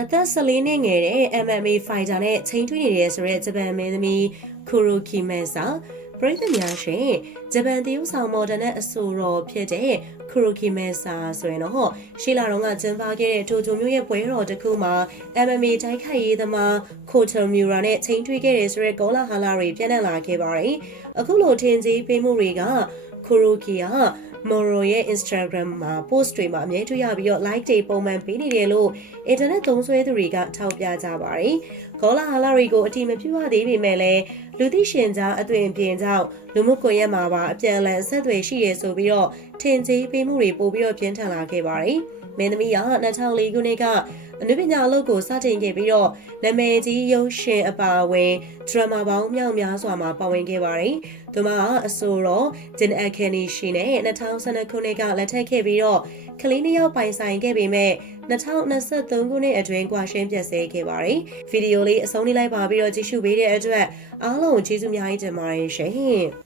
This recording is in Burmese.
အသက်14နှစ်ငယ်တဲ့ MMA fighter နဲ့ချိန်ထွေးနေတယ်ဆိုတဲ့ဂျပန်မင်းသမီးကူရိုကီမန်ဆာပရိသတ်များရှင်ဂျပန်တရုတ်ဆောင်မော်ဒန်နဲ့အဆိုတော်ဖြစ်တဲ့ကူရိုကီမန်ဆာဆိုရင်တော့ရှေ့လာတော့ကကျင်းပခဲ့တဲ့တိုတိုမျိုးရဲ့ပွဲတော်တစ်ခုမှာ MMA တိုက်ခိုက်ရေးသမားခိုတိုမြူရာနဲ့ချိန်ထွေးခဲ့တယ်ဆိုတဲ့ကောလာဟာလာတွေပြန့်နှံ့လာခဲ့ပါတယ်အခုလိုထင်ကြီးပေးမှုတွေကကူရိုကီက မော်ရိုရဲ့ Instagram မှာ post တွေမှာအမြဲတွေ့ရပြီးတော့ like တွေပုံမှန်ပေးနေတယ်လို့ internet သုံးစွဲသူတွေကထောက်ပြကြပါတယ်။ကောလာဟာလာရီကိုအတိမပြရသေးပေမဲ့လည်းလူသိရှင်ကြားအသွင်အပြင်ကြောင့်လူမှုကွန်ရက်မှာပါအပြန်အလှန်ဆက်သွယ်ရှိရဆိုပြီးတော့ထင်ကြီးပေးမှုတွေပို့ပြီးတော့ပြင်းထန်လာခဲ့ပါတယ်။မင်းသမီးက2004ခုနှစ်က အနုပညာအလုပ်ကိုစတင်ခဲ့ပြီးတော့နာမည်ကြီးရုပ်ရှင်အပါအဝင်ဒရမာပေါင်းမြောက်များစွာမှာပါဝင်ခဲ့ပါတယ်။သူမကအဆိုတော့ Jin Akeni ရှိနဲ့2012ခုနှစ်ကလက်ထပ်ခဲ့ပြီးတော့ကလေးနှစ်ယောက်ပိုင်ဆိုင်ခဲ့ပေမဲ့2023ခုနှစ်အတွင်းကွာရှင်းပြတ်ဆဲခဲ့ပါတယ်။ဗီဒီယိုလေးအဆုံးလေးလိုက်ပါပြီးတော့ကြည့်ရှုပေးတဲ့အတွက်အားလုံးကျေးဇူးအများကြီးတင်ပါတယ်ရှင်။